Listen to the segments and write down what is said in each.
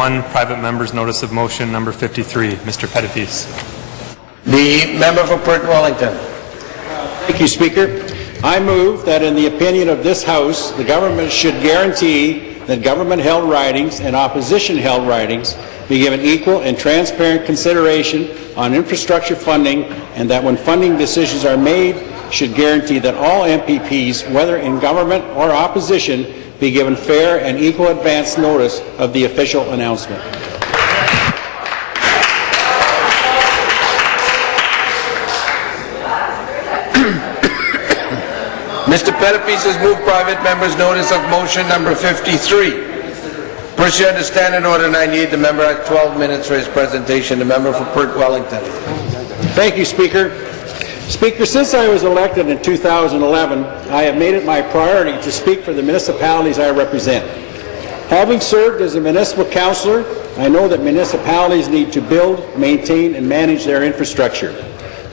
1, private member's notice of motion number 53. Mr. Pettapiece. The member for Perth-Wellington. Thank you, Speaker. I move that in the opinion of this House, the government should guarantee that government-held ridings and opposition-held ridings be given equal and transparent consideration on infrastructure funding, and that when funding decisions are made, should guarantee that all MPPs, whether in government or opposition, be given fair and equal advance notice of the official announcement. Mr. Pettapiece has moved private member's notice of motion number 53. Pursuant to Standing Order 98, the member has 12 minutes for his presentation. The member for Perth-Wellington. Thank you, Speaker. Speaker, since I was elected in 2011, I have made it my priority to speak for the municipalities I represent. Having served as a municipal councillor, I know that municipalities need to build, maintain, and manage their infrastructure.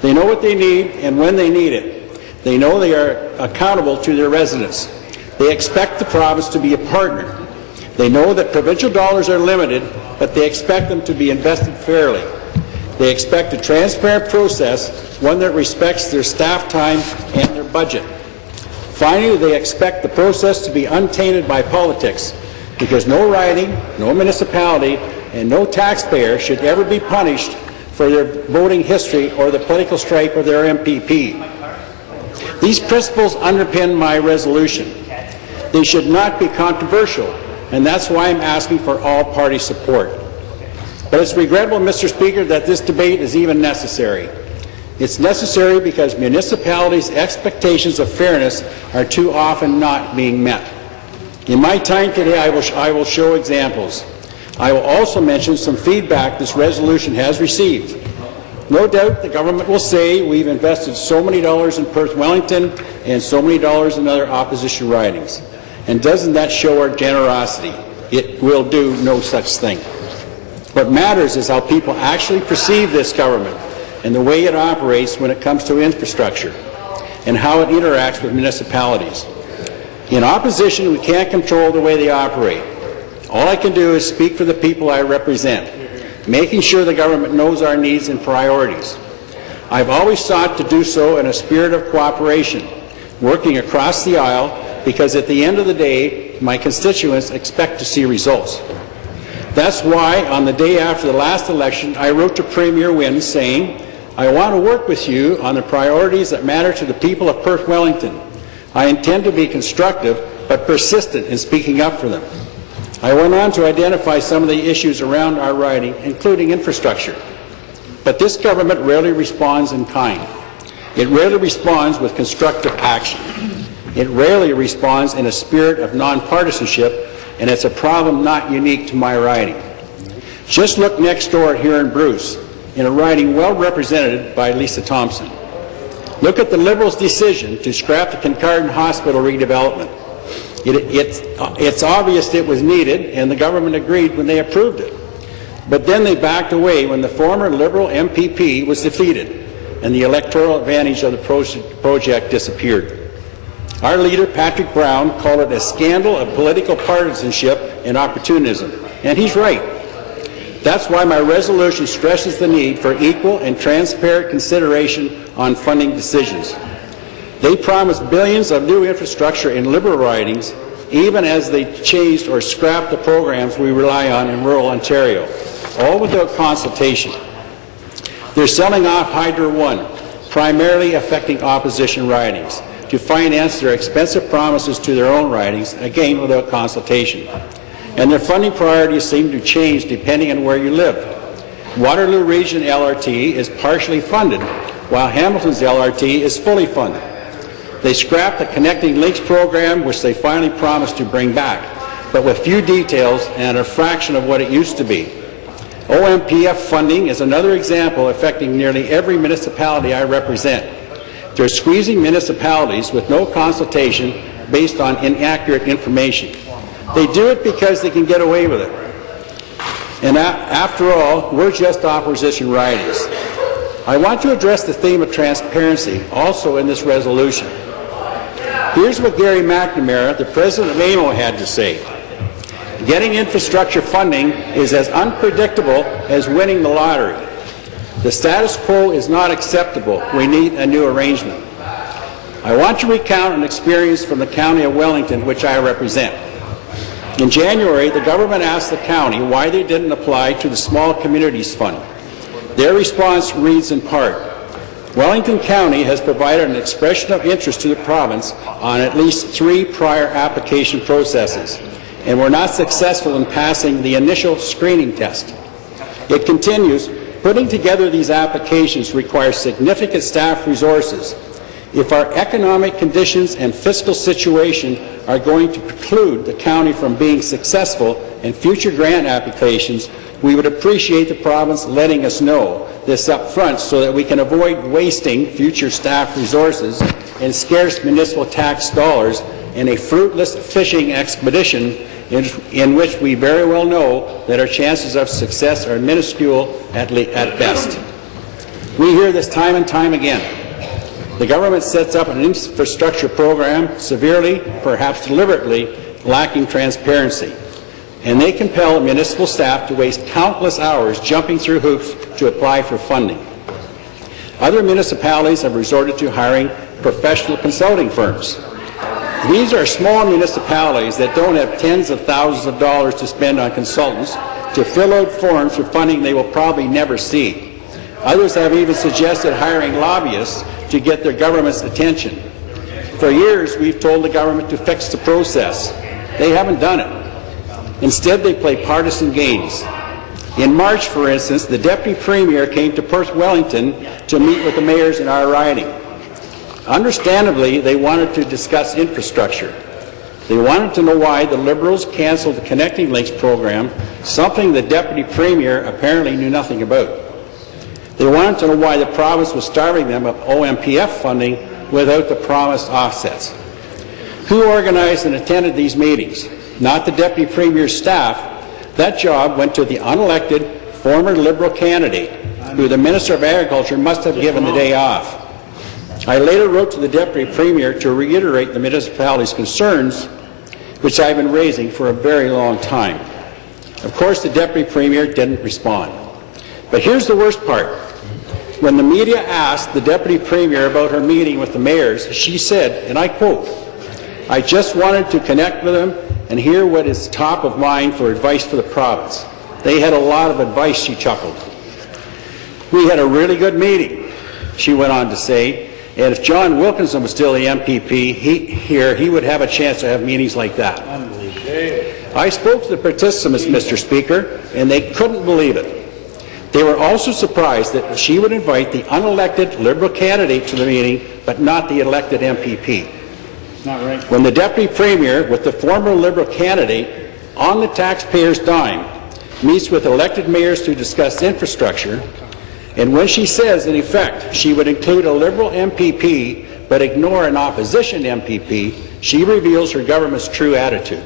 They know what they need and when they need it. They know they are accountable to their residents. They expect the province to be a partner. They know that provincial dollars are limited, but they expect them to be invested fairly. They expect a transparent process, one that respects their staff time and their budget. Finally, they expect the process to be untainted by politics, because no riding, no municipality, and no taxpayer should ever be punished for their voting history or the political stripe of their MPP. These principles underpin my resolution. They should not be controversial, and that's why I'm asking for all-party support. But it's regrettable, Mr. Speaker, that this debate is even necessary. It's necessary because municipalities' expectations of fairness are too often not being met. In my time today, I will show examples. I will also mention some feedback this resolution has received. No doubt the government will say we've invested so many dollars in Perth-Wellington and so many dollars in other opposition ridings. And doesn't that show our generosity? It will do no such thing. What matters is how people actually perceive this government and the way it operates when it comes to infrastructure and how it interacts with municipalities. In opposition, we can't control the way they operate. All I can do is speak for the people I represent, making sure the government knows our needs and priorities. I've always sought to do so in a spirit of cooperation, working across the aisle, because at the end of the day, my constituents expect to see results. That's why, on the day after the last election, I wrote to Premier Wynne saying, I want to work with you on the priorities that matter to the people of Perth-Wellington. I intend to be constructive, but persistent in speaking up for them. I went on to identify some of the issues around our riding, including infrastructure. But this government rarely responds in kind. It rarely responds with constructive action. It rarely responds in a spirit of nonpartisanship, and it's a problem not unique to my riding. Just look next door here in Bruce, in a riding well represented by Lisa Thompson. Look at the Liberals' decision to scrap the Kincardine Hospital redevelopment. It's obvious it was needed, and the government agreed when they approved it. But then they backed away when the former Liberal MPP was defeated, and the electoral advantage of the project disappeared. Our leader, Patrick Brown, called it a scandal of political partisanship and opportunism, and he's right. That's why my resolution stresses the need for equal and transparent consideration on funding decisions. They promised billions of new infrastructure in Liberal ridings, even as they changed or scrapped the programs we rely on in rural Ontario, all without consultation. They're selling off Hydro One, primarily affecting opposition ridings, to finance their expensive promises to their own ridings, again without consultation. And their funding priorities seem to change depending on where you live. Waterloo Region LRT is partially funded, while Hamilton's LRT is fully funded. They scrapped the Connecting Links program, which they finally promised to bring back, but with few details and a fraction of what it used to be. OMPF funding is another example affecting nearly every municipality I represent. They're squeezing municipalities with no consultation based on inaccurate information. They do it because they can get away with it. And after all, we're just opposition ridings. I want to address the theme of transparency also in this resolution. Here's what Gary McNamara, the president of AMO, had to say. Getting infrastructure funding is as unpredictable as winning the lottery. The status quo is not acceptable. We need a new arrangement. I want to recount an experience from the County of Wellington, which I represent. In January, the government asked the county why they didn't apply to the Small Communities Fund. Their response reads in part, Wellington County has provided an expression of interest to the province on at least 3 prior application processes, and were not successful in passing the initial screening test. It continues, putting together these applications requires significant staff resources. If our economic conditions and fiscal situation are going to preclude the county from being successful in future grant applications, we would appreciate the province letting us know this up front so that we can avoid wasting future staff resources and scarce municipal tax dollars in a fruitless fishing expedition in which we very well know that our chances of success are minuscule at best. We hear this time and time again. The government sets up an infrastructure program severely, perhaps deliberately, lacking transparency, and they compel municipal staff to waste countless hours jumping through hoops to apply for funding. Other municipalities have resorted to hiring professional consulting firms. These are small municipalities that don't have tens of thousands of dollars to spend on consultants to fill out forms for funding they will probably never see. Others have even suggested hiring lobbyists to get their government's attention. For years, we've told the government to fix the process. They haven't done it. Instead, they play partisan games. In March, for instance, the Deputy Premier came to Perth-Wellington to meet with the mayors in our riding. Understandably, they wanted to discuss infrastructure. They wanted to know why the Liberals cancelled the Connecting Links program, something the Deputy Premier apparently knew nothing about. They wanted to know why the province was starving them of OMPF funding without the promised offsets. Who organized and attended these meetings? Not the Deputy Premier's staff. That job went to the unelected former Liberal candidate, who the Minister of Agriculture must have given the day off. I later wrote to the Deputy Premier to reiterate the municipality's concerns, which I've been raising for a very long time. Of course, the Deputy Premier didn't respond. But here's the worst part. When the media asked the Deputy Premier about her meeting with the mayors, she said, and I quote, "I just wanted to connect with them and hear what is top of mind for advice for the province. They had a lot of advice," she chuckled. "We had a really good meeting," she went on to say, "and if John Wilkinson was still the MPP here, he would have a chance to have meetings like that." I spoke to the participants, Mr. Speaker, and they couldn't believe it. They were also surprised that she would invite the unelected Liberal candidate to the meeting, but not the elected MPP. Not right. When the Deputy Premier, with the former Liberal candidate, on the taxpayers' dime, meets with elected mayors to discuss infrastructure, and when she says, in effect, she would include a Liberal MPP but ignore an opposition MPP, she reveals her government's true attitude.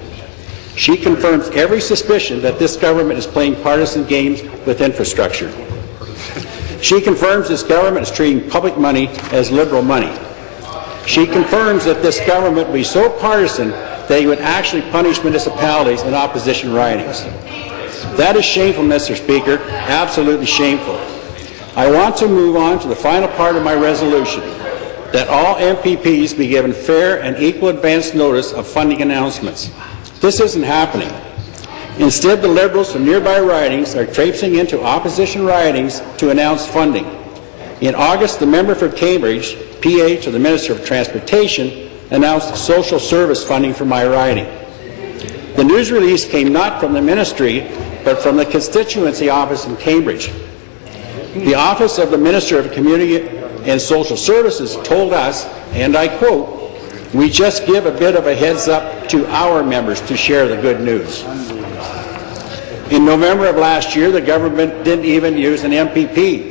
She confirms every suspicion that this government is playing partisan games with infrastructure. She confirms this government is treating public money as Liberal money. She confirms that this government will be so partisan that it would actually punish municipalities in opposition ridings. That is shameful, Mr. Speaker, absolutely shameful. I want to move on to the final part of my resolution, that all MPPs be given fair and equal advance notice of funding announcements. This isn't happening. Instead, the Liberals from nearby ridings are traipsing into opposition ridings to announce funding. In August, the member for Cambridge, PA to the Minister of Transportation, announced social service funding for my riding. The news release came not from the ministry, but from the constituency office in Cambridge. The Office of the Minister of Community and Social Services told us, and I quote, "We just give a bit of a heads up to our members to share the good news." In November of last year, the government didn't even use an MPP.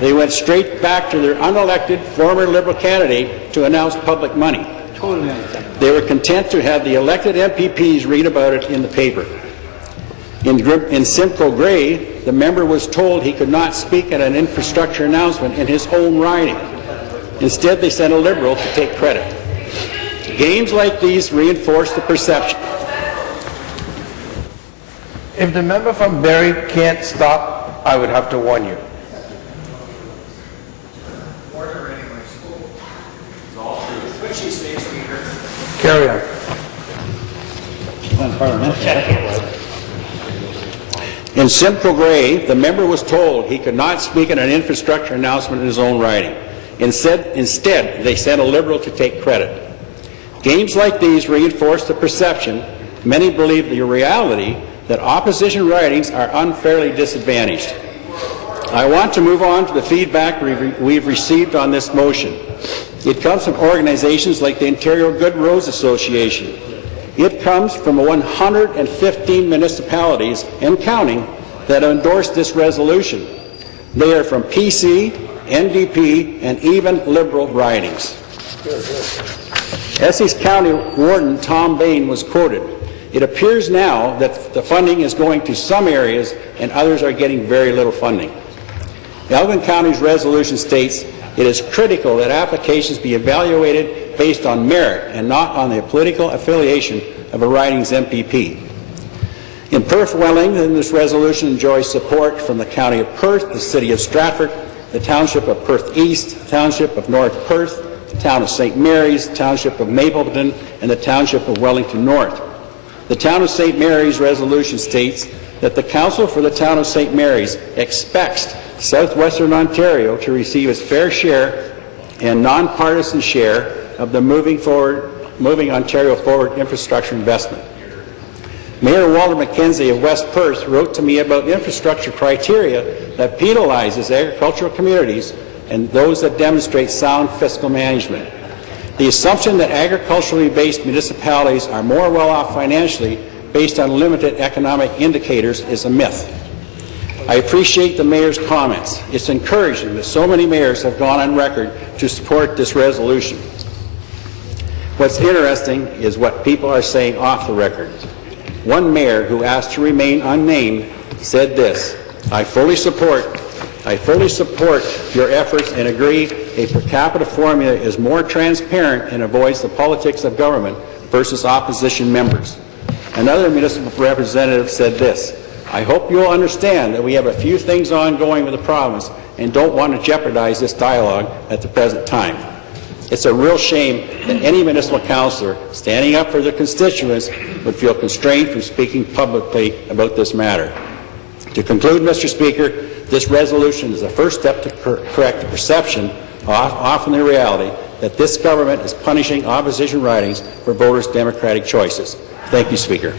They went straight back to their unelected former Liberal candidate to announce public money. They were content to have the elected MPPs read about it in the paper. In Simcoe Grey, the member was told he could not speak at an infrastructure announcement in his own riding. Instead, they sent a Liberal to take credit. Games like these reinforce the perception If the member from Barrie can't stop, I would have to warn you. Carry on. In Simcoe Gray, the member was told he could not speak at an infrastructure announcement in his own writing. Instead, they sent a Liberal to take credit. Games like these reinforce the perception, many believe the reality, that opposition ridings are unfairly disadvantaged. I want to move on to the feedback we've received on this motion. It comes from organizations like the Ontario Good Roads Association. It comes from 115 municipalities and counting that endorsed this resolution. They are from PC, NDP, and even Liberal ridings. Essex County Warden Tom Bain was quoted, "It appears now that the funding is going to some areas and others are getting very little funding." Elgin County's resolution states, "It is critical that applications be evaluated based on merit and not on the political affiliation of a riding's MPP." In Perth-Wellington, this resolution enjoys support from the County of Perth, the City of Stratford, the Township of Perth East, the Township of North Perth, the Town of St. Mary's, the Township of Mapleton, and the Township of Wellington North. The Town of St. Mary's resolution states that the Council for the Town of St. Mary's expects Southwestern Ontario to receive its fair share and nonpartisan share of the Moving Ontario Forward infrastructure investment. Mayor Walter McKenzie of West Perth wrote to me about infrastructure criteria that penalizes agricultural communities and those that demonstrate sound fiscal management. The assumption that agriculturally based municipalities are more well off financially based on limited economic indicators is a myth. I appreciate the Mayor's comments. It's encouraging that so many mayors have gone on record to support this resolution. What's interesting is what people are saying off the record. One mayor who asked to remain unnamed said this, I fully support your efforts and agree a per capita formula is more transparent and avoids the politics of government versus opposition members. Another municipal representative said this, I hope you'll understand that we have a few things ongoing with the province and don't want to jeopardize this dialogue at the present time. It's a real shame that any municipal councillor standing up for their constituents would feel constrained from speaking publicly about this matter. To conclude, Mr. Speaker, this resolution is a first step to correct the perception, often the reality, that this government is punishing opposition ridings for voters' democratic choices. Thank you, Speaker.